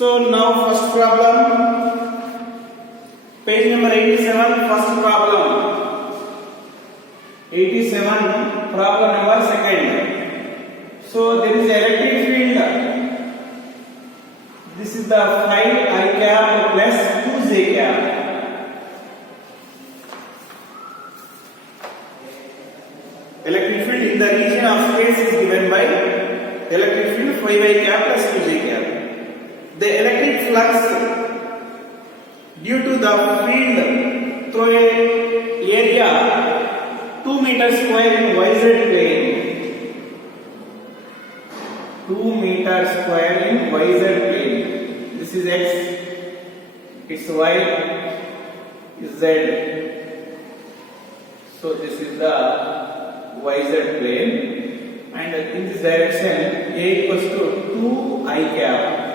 So now first problem, page number 87, first problem. 87, problem number second. So there is electric field. This is the 5 I cap plus 2 j cap. Electric field in the region of space is given by electric field 5 I cap plus 2 j cap. The electric flux due to the field through a area 2 meters square in YZ plane. 2 meters square in YZ plane. This is X, it's Y, is Z. So this is the YZ plane, and in this direction A equals to 2 I cap.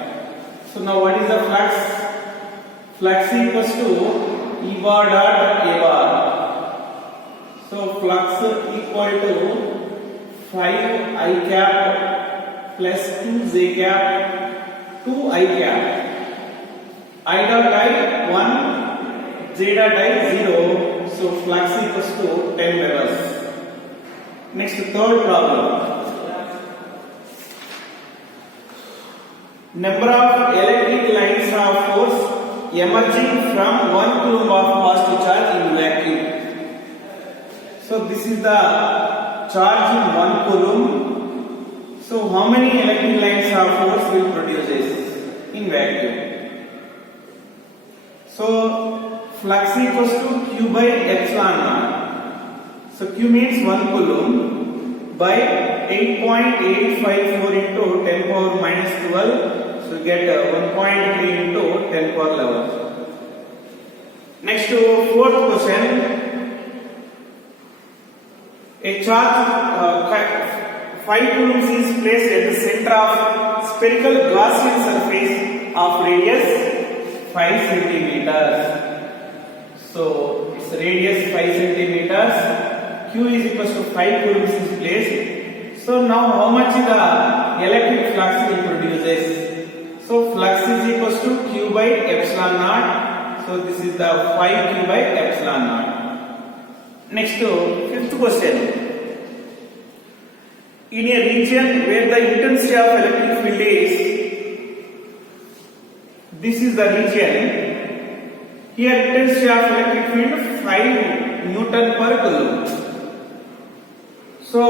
So now what is the flux? Flux equals to E bar dot A bar. So flux equal to 5 I cap plus 2 j cap 2 I cap. I dot I 1, j dot I 0. So flux equals to 10 webers. Next, third problem. Number of electric lines of force emerging from 1 coulomb of positive charge in vacuum. So this is the charge in 1 coulomb. So how many electric lines of force will produce this in vacuum? So flux equals to Q by epsilon naught. So Q means 1 coulomb by 8.854 into 10 power minus 12. So get 1.3 into 10 power 11. Next to fourth question. A charge 5 coulombs is placed at the center of spherical Gaussian surface of radius 5 centimeters. So its radius 5 centimeters. Q is equals to 5 coulombs is placed. So now how much the electric flux it produces? So flux is equals to Q by epsilon naught. So this is the 5 Q by epsilon naught. Next to fifth question. In a region where the intensity of electric field is, this is the region. Here intensity of electric field 5 Newton per coulomb. So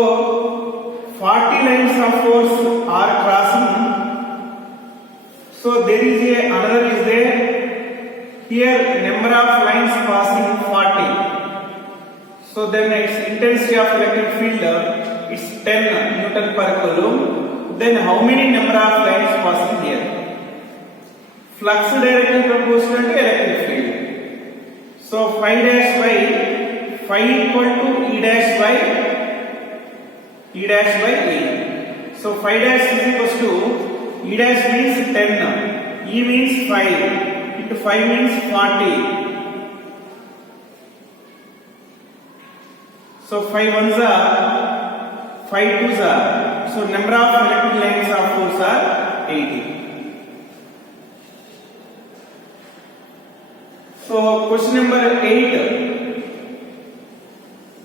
40 lines of force are crossing. So there is another is there. Here number of lines passing 40. So then its intensity of electric field is 10 Newton per coulomb. Then how many number of lines passing here? Flux directly proportional to electric field. So phi dash by phi equal to E dash by E. So phi dash is equals to E dash means 10, E means 5, into 5 means 40. So 5 ones are, 5 twos are. So number of electric lines of force are 80. So question number 8.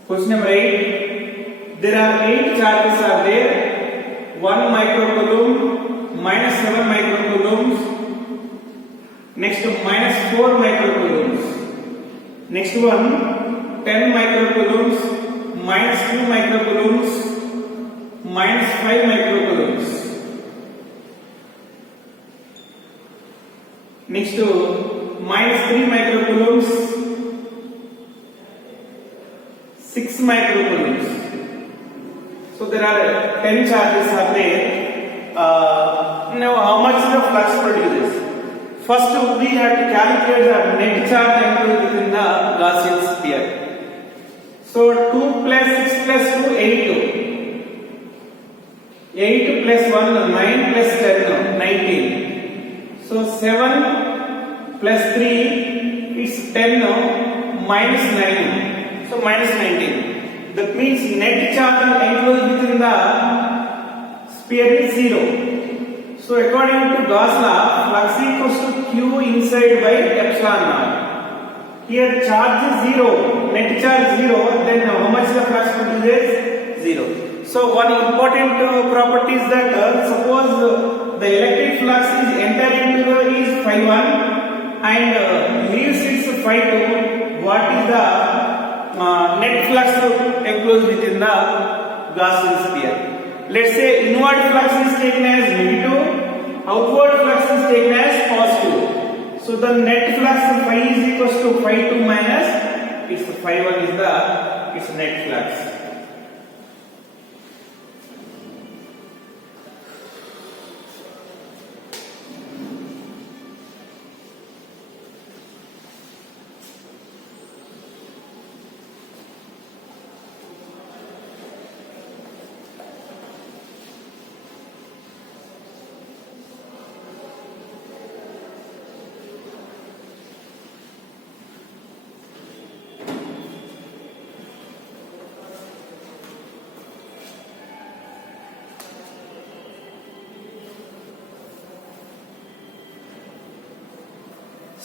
Question number 8. There are 8 charges are there. 1 microcoulomb. Minus 7 microcoulombs. Next minus 4 microcoulombs. Next one 10 microcoulombs. Minus 2 microcoulombs. Minus 5 microcoulombs. Next minus 3 microcoulombs. 6 microcoulombs. So there are 10 charges are there. Now how much the flux produces? First we have to calculate the net charge enclosed within the Gaussian sphere. So 2 plus 6 plus 2 8. 8 plus 1 9 plus 10 19. So 7 plus 3 is 10 minus 9. So minus 19. That means net charge enclosed within the sphere is 0. So according to Gauss law, flux equals to q inside by epsilon naught. Here charge is 0, net charge 0, then how much the flux produces? 0. So one important property is that suppose the electric flux is entering into is phi 1 and leaves its phi 2. What is the net flux enclosed within the Gaussian sphere? Let's say inward flux is taken as negative, outward flux is taken as positive. So the net flux phi is equals to phi 2 minus its phi 1 is the its net flux.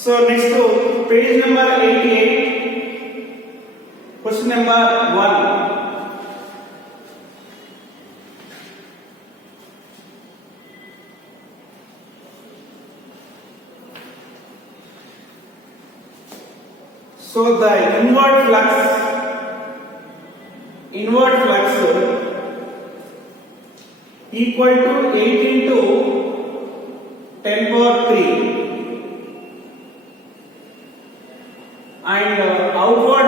So next to page number 88, question number 1. So the inward flux equal to 8 into 10 power 3. And outward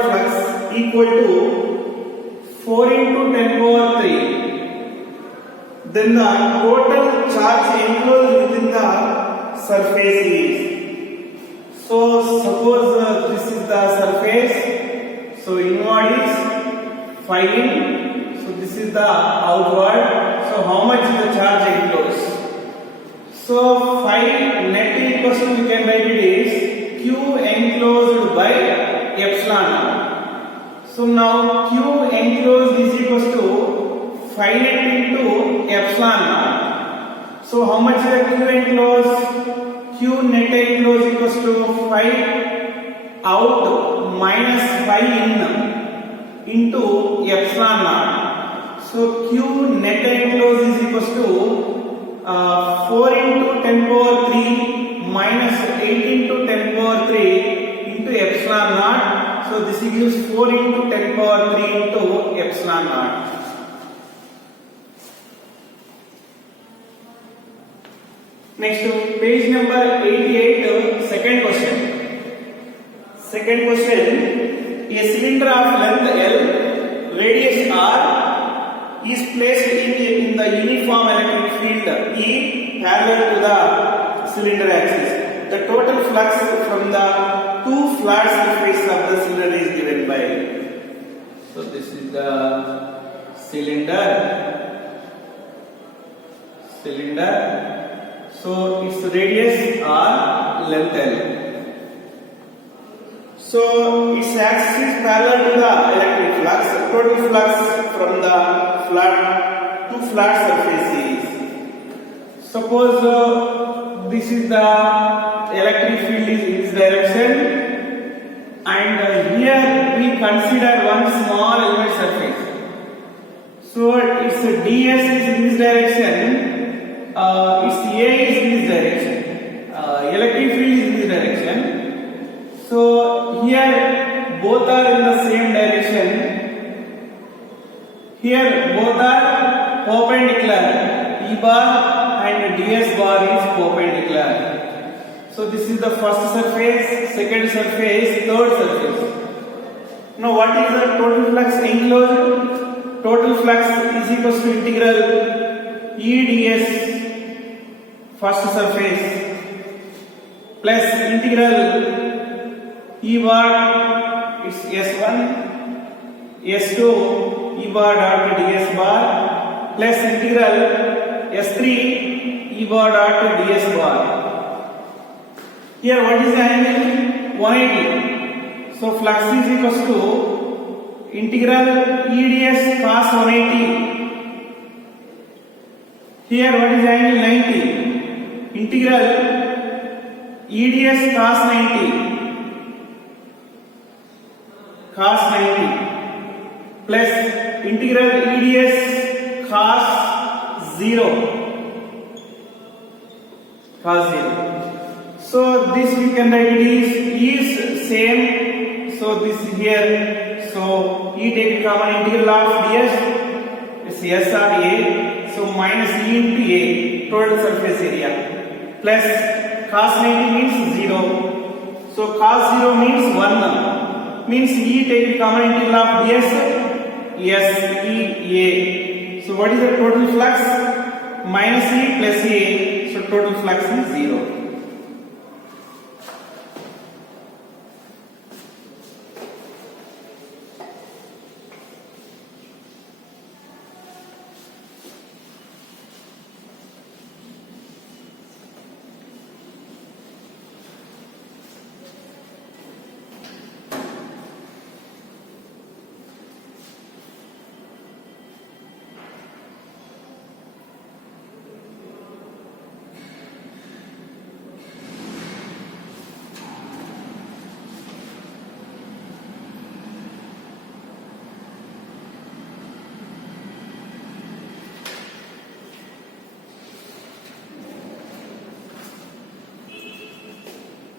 flux equal to 4 into 10 power 3. Then the total charge enclosed within the surface is. So suppose this is the surface. So inward is phi in. So this is the outward. So how much is the charge enclosed? So phi net equals to, we can write it is q enclosed by epsilon naught. So now q enclosed is equals to phi net into epsilon naught. So how much is the q enclosed? Q net enclosed equals to phi out minus phi in into epsilon naught. So q net enclosed is equals to 4 into 10 power 3 minus 8 into 10 power 3 into epsilon naught. So this gives 4 into 10 power 3 into epsilon naught. Next to page number 88, second question. Second question, a cylinder of length L, radius R is placed in the uniform electric field E parallel to the cylinder axis. The total flux from the two flat surfaces of the cylinder is given by. So this is the cylinder. So its radius R, length L. So its axis is parallel to the electric flux. Total flux from the two flat surfaces. Suppose this is the electric field is in this direction, and here we consider one small element surface. So its ds is in this direction, its a is in this direction, electric field is in this direction. So here both are in the same direction. Here both are perpendicular. E bar and ds bar is perpendicular. So this is the first surface, second surface, third surface. Now what is the total flux enclosed? Total flux is equal to integral E ds first surface plus integral E bar, it's S1, S2, E bar dot ds bar plus integral S3, E bar dot ds bar. Here what is the angle? 180. So flux is equals to integral E ds cos 180 Here what is angle 90? Integral EDS cos 90 plus integral EDS cos 0. So this we can write it is same. So this here. So E take common integral of ds. It's S of A. So minus E into A, total surface area, plus cos 90 means 0. So cos 0 means 1. Means E take common integral of ds. S E A. So what is the total flux? Minus E plus A. So total flux is 0.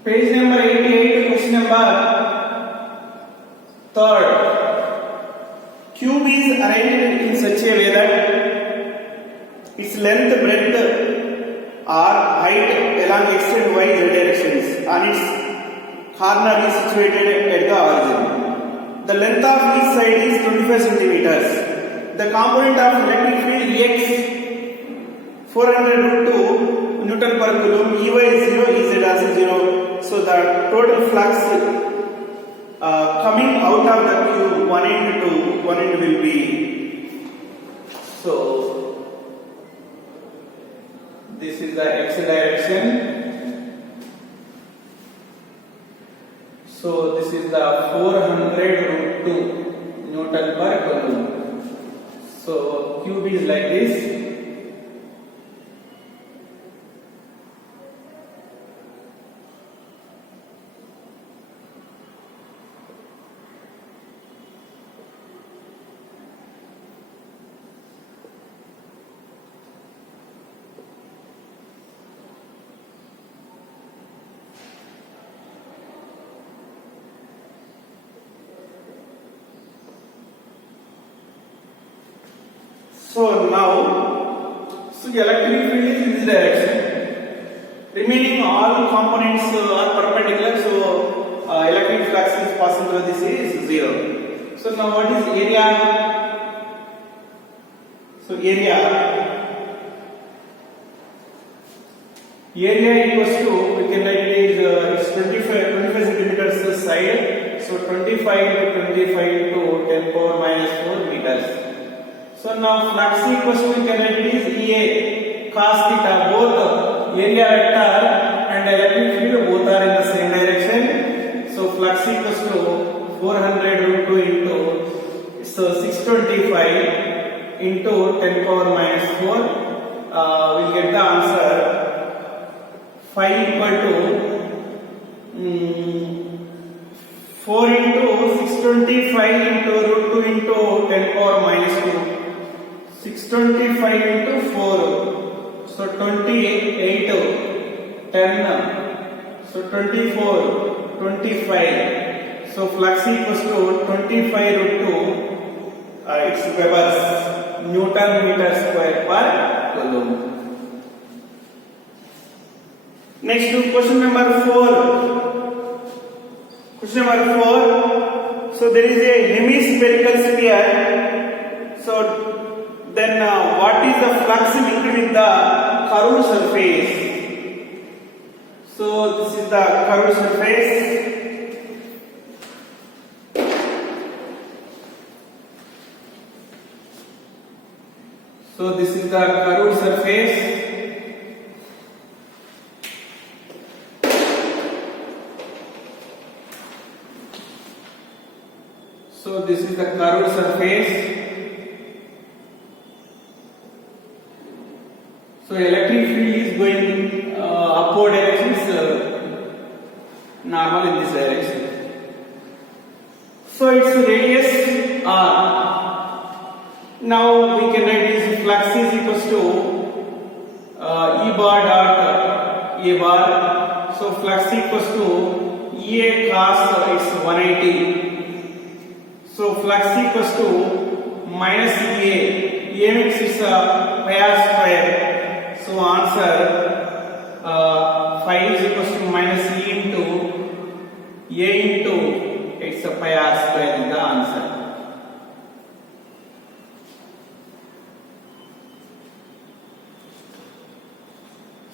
Page number 88, question number 3rd. Cube is arranged in such a way that its length, breadth or height along x and y directions on its corner is situated at the origin. The length of each side is 25 centimeters. The component of electric field X 400√2 Newton per coulomb, Ey is 0, Ez also 0. So the total flux coming out of the cube one end to one end will be, so this is the x direction. So this is the 400√2 Newton per coulomb. So cube is like this. So now, so the electric field is in this direction. Remaining all components are perpendicular, so electric flux is passing through this is 0. So now what is area? So area equals to, we can write it is it's 25 centimeters side. So 25 into 25 into 10 power minus 4 meters. So now flux equals to, we can write it is Ea cos theta. Both area vector and electric field both are in the same direction. So flux equals to 400√2 into, so 625 into 10 power minus 4. We'll get the answer 5 equal to 4 into 625 into √2 into 10 power minus 2. 625 into 4, so 28, 10, so 24, 25. So flux equals to 25√2. It's Webers, Newton meter square per coulomb. Next to question number 4. Question number 4. So there is a hemispherical sphere. So then what is the flux linked with the curved surface? So this is the curved surface. So this is the curved surface. So this is the curved surface. So electric field is going upward direction, normal in this direction. So its radius r. Now we can write this flux is equals to E bar dot A bar. So flux equals to EA cos it's 180. So flux equals to minus EA. EA means it's pi r square. So answer phi is equals to minus E into A into it's a pi r square is the answer.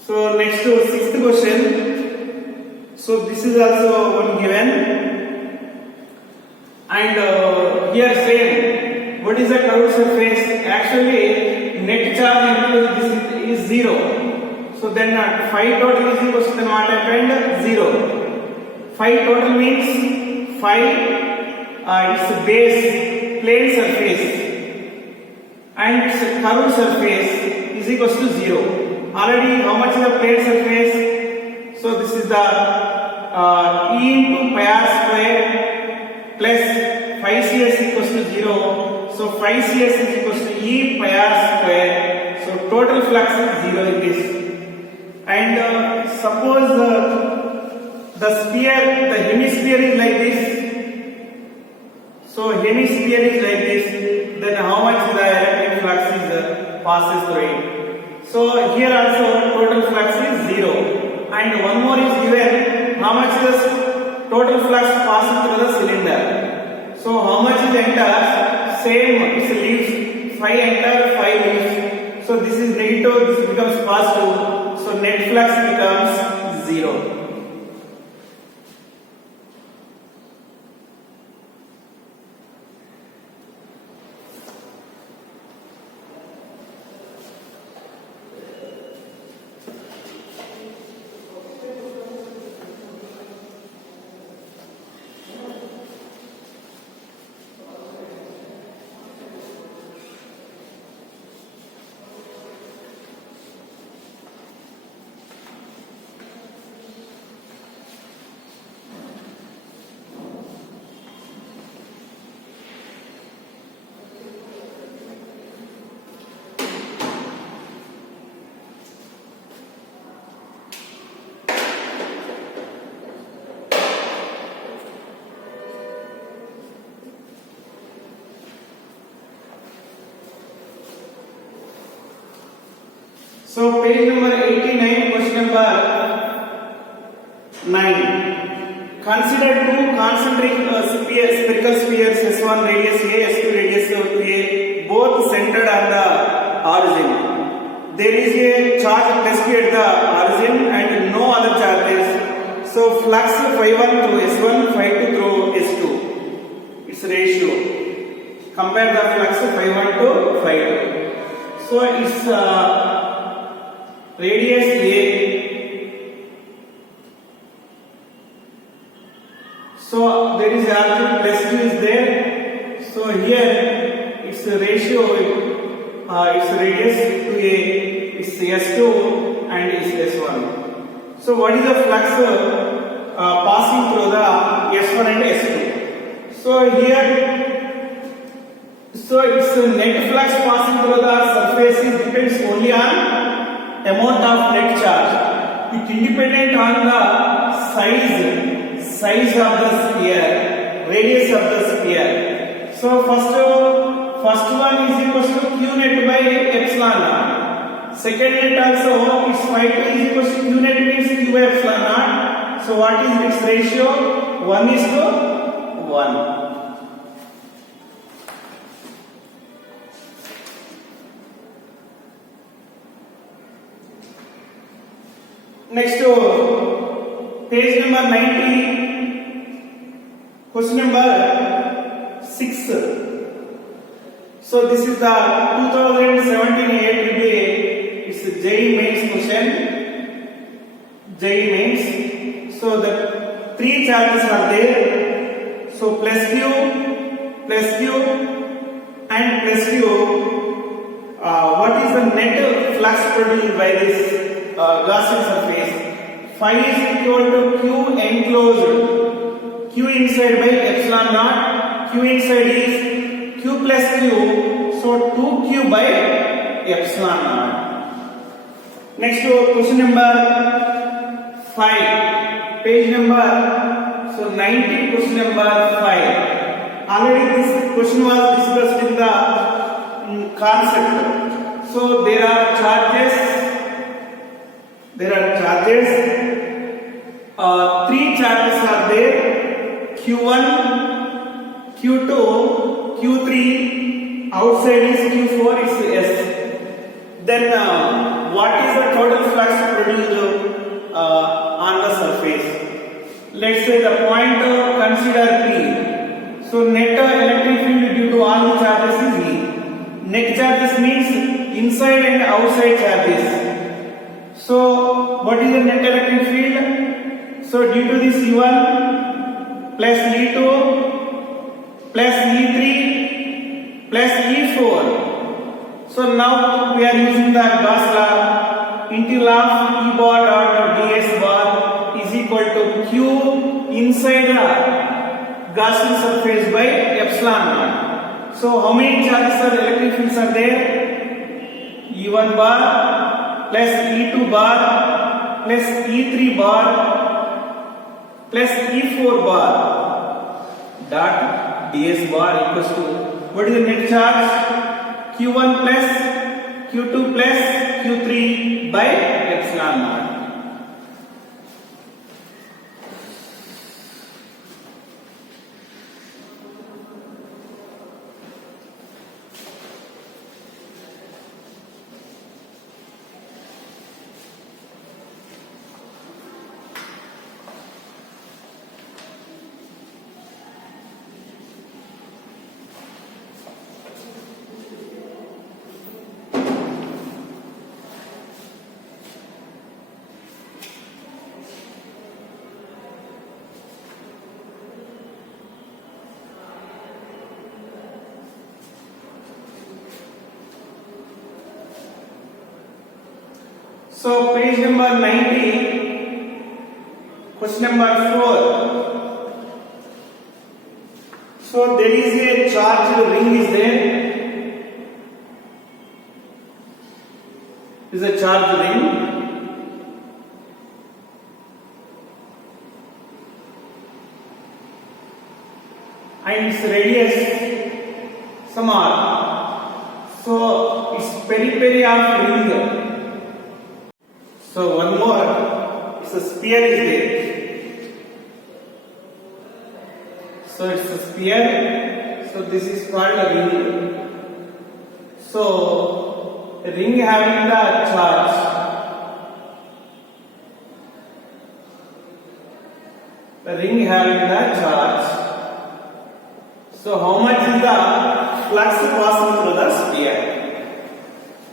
So next to sixth question. So this is also one given, and here same. What is the curved surface? Actually, net charge into this is 0. So then phi total is equal to then what happened? 0. Phi total means phi is base plane surface and curved surface is equal to 0. Already how much is the plane surface? So this is the E into pi r square plus phi cs equals to 0. So phi cs is equals to E pi r square. So total flux is 0 in this. And suppose the sphere, the hemisphere is like this. So hemisphere is like this. Then how much the electric flux is passes through it? So here also total flux is 0. And one more is given. How much is total flux passing through the cylinder? So how much is enter? Same. It leaves phi enter, phi leaves. So this is negative. This becomes positive. So net flux becomes 0. So page number 89, question number 9. Consider two concentric spherical spheres S1 radius A, S2 radius A, both centered on the origin. There is a charge plus Q at the origin and no other charges. So flux phi1 through S1, phi2 through S2. Its ratio. Compare the flux phi1 to phi2. So its radius A. So there is R2 plus Q is there. So here its ratio, its radius to A is S2 and is S1. So what is the flux passing through the S1 and S2? So here, so its net flux passing through the surface depends only on amount of net charge. It independent on the size of the sphere, radius of the sphere. So first one is equals to Q net by epsilon naught. Second net also is phi2 is equals to Q net means Q by epsilon naught. So what is its ratio? 1 is to 1. Next to page number 90, question number 6. So this is the 2017 AAA, it's JEE mains question. JEE mains. So the three charges are there. So plus Q, and plus Q what is the net flux produced by this Gaussian surface? Phi is equal to Q enclosed, Q inside by epsilon naught. Q inside is Q plus Q, so 2Q by epsilon naught. Next to question number 5, page number 90, question number 5. Already this question was discussed in the concept. So there are charges. Three charges are there: Q1, Q2, Q3. Outside is Q4. It's S. Then what is the total flux produced on the surface? Let's say the point consider P. So net electric field due to all the charges is E. Net charges means inside and outside charges. So what is the net electric field? So due to this E1 plus E2 plus E3 plus E4. So now we are using the Gauss law. Integral of E bar dot ds bar is equal to Q inside the Gaussian surface by epsilon naught. So how many charges or electric fields are there? E1 bar plus E2 bar plus E3 bar plus E4 bar dot ds bar equals to, what is the net charge? Q1 plus Q2 plus Q3 by epsilon naught. So page number 90, question number 4. So there is a charged ring is there. This is a charged ring. And its radius some r. So its periphery of ring. So one more, it's a sphere is there. So it's a sphere. So this is called a ring. So a ring having the charge. The ring having the charge. So how much is the flux passing through the sphere?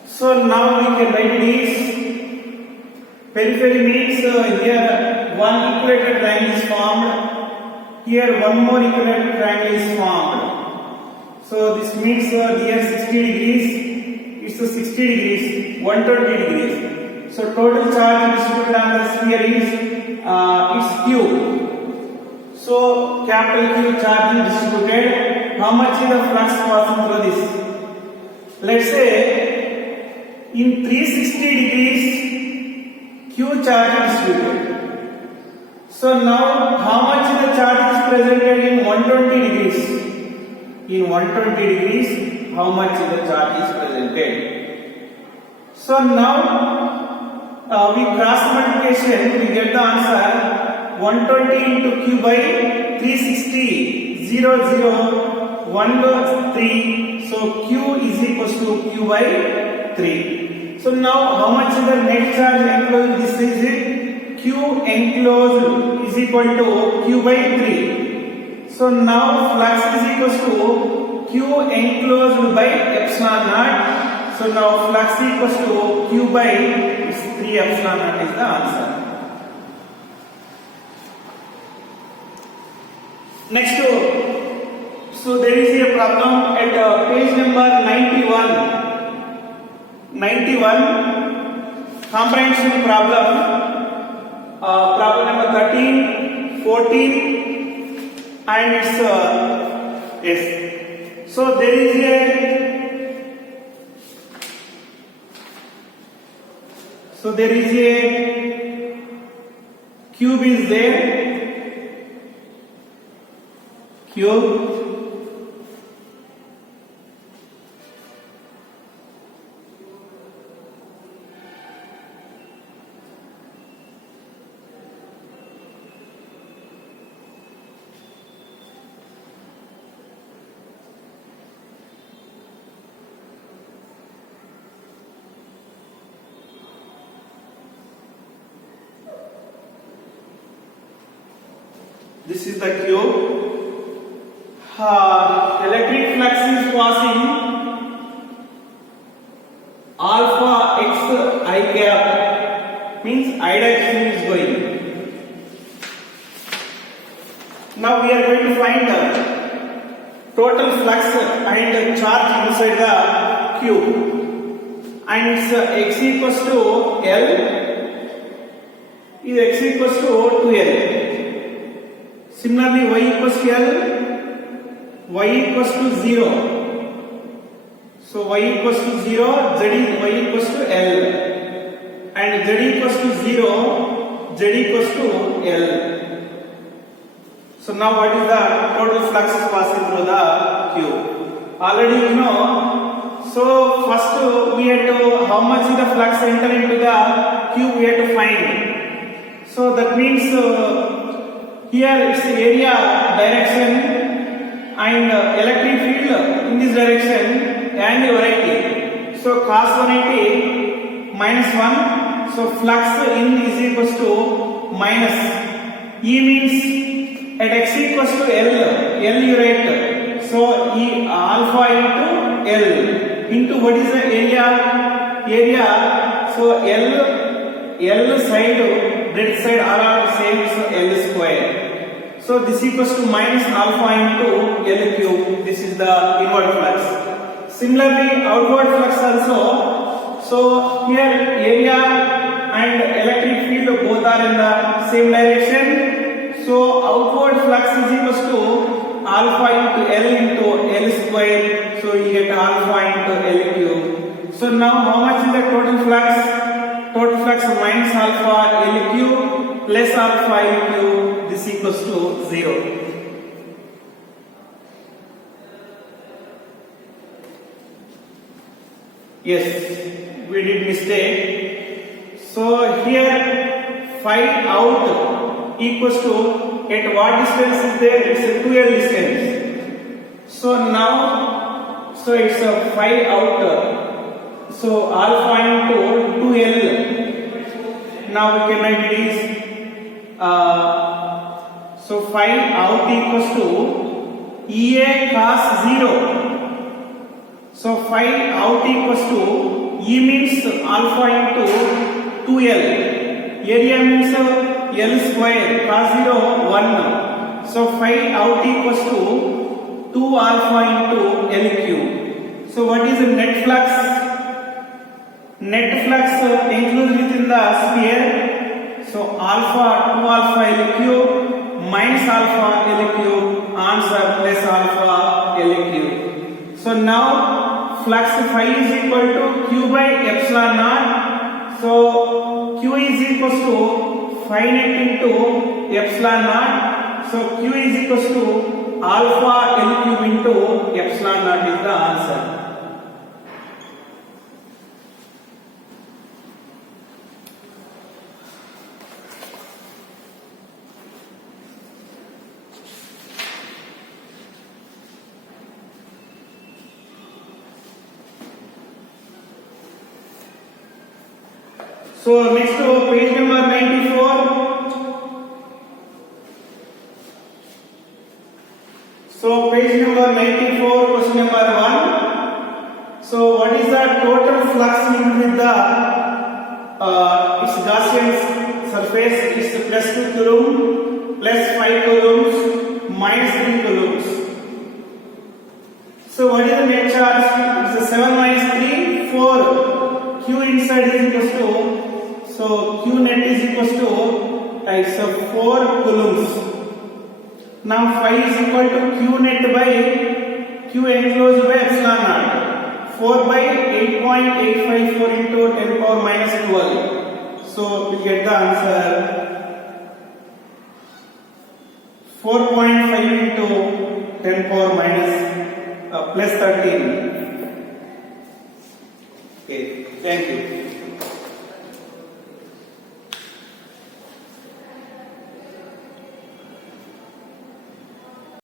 So now we can write it is. Periphery means here one equilateral triangle is formed. Here one more equilateral triangle is formed. So this means here 60 degrees. It's 60 degrees, 120 degrees. So total charge distributed on the sphere is its Q. So capital Q charge is distributed. How much is the flux passing through this? Let's say in 360 degrees. Q charge is distributed. So now how much the charge is presented in 120 degrees? In 120 degrees, how much the charge is presented? So now we cross multiplication, we get the answer 120 into Q by 360, 0, 0, 1, 3. So Q is equals to Q by 3. So now how much is the net charge enclosed? This is it. Q enclosed is equal to Q by 3. So now flux is equals to Q enclosed by epsilon naught. So now flux equals to Q by 3 epsilon naught is the answer. Next, so there is a problem at page number 91. 91 comprehension problem, problem number 13, 14 and it's yes. So there is a cube is there, cube. This is the cube. Electric flux is passing alpha x I cap, means I direction is going. Now we are going to find the total flux and charge inside the cube, and it's x equals to L, is x equals to 2L. Similarly, y equals to L, y equals to 0. So y equals to 0, y equals to L, and z equals to 0, z equals to L. So now what is the total flux passing through the cube? Already you know. So first we had to, how much is the flux enter into the cube we had to find. So that means here it's area direction and electric field in this direction and variety. So cos 180 minus 1. So flux in is equals to minus. E means at x equals to L you write. So E alpha into L into what is the area? Area. So L side, red side are same, so L square. So this equals to minus alpha into L cube. This is the inward flux. Similarly, outward flux also. So here area and electric field both are in the same direction. So outward flux is equals to alpha into L square. So you get alpha into L cube. So now how much is the total flux? Total flux minus alpha L cube plus alpha L cube, this equals to 0. Yes, we did mistake. So here phi out equals to, at what distance is there? It's a 2L distance. So now, so it's a phi out. So alpha into 2L. Now we can write it is so phi out equals to EA cos 0. So phi out equals to E means alpha into 2L. Area means L square, cos 0 1. So phi out equals to 2 alpha into L cube. So what is the net flux? Net flux enclosed within the sphere. So alpha 2 alpha L cube minus alpha L cube, answer plus alpha L cube. So now flux phi is equal to Q by epsilon naught. So Q is equals to phi net into epsilon naught. So Q is equals to alpha L cube into epsilon naught is the answer. So next to page number 94. So page number 94, question number 1. So what is the total flux linked with the its Gaussian surface? Is plus 2 coulomb, plus 5 coulombs, minus 3 coulombs. So what is the net charge? It's a 7 minus 3, 4. So Q net is equals to types of 4 coulombs. Now phi is equal to Q net by Q enclosed by epsilon naught. 4 by 8.854 into 10 power minus 12. So we get the answer 4.5 into 10 power minus plus 13. Okay, thank you.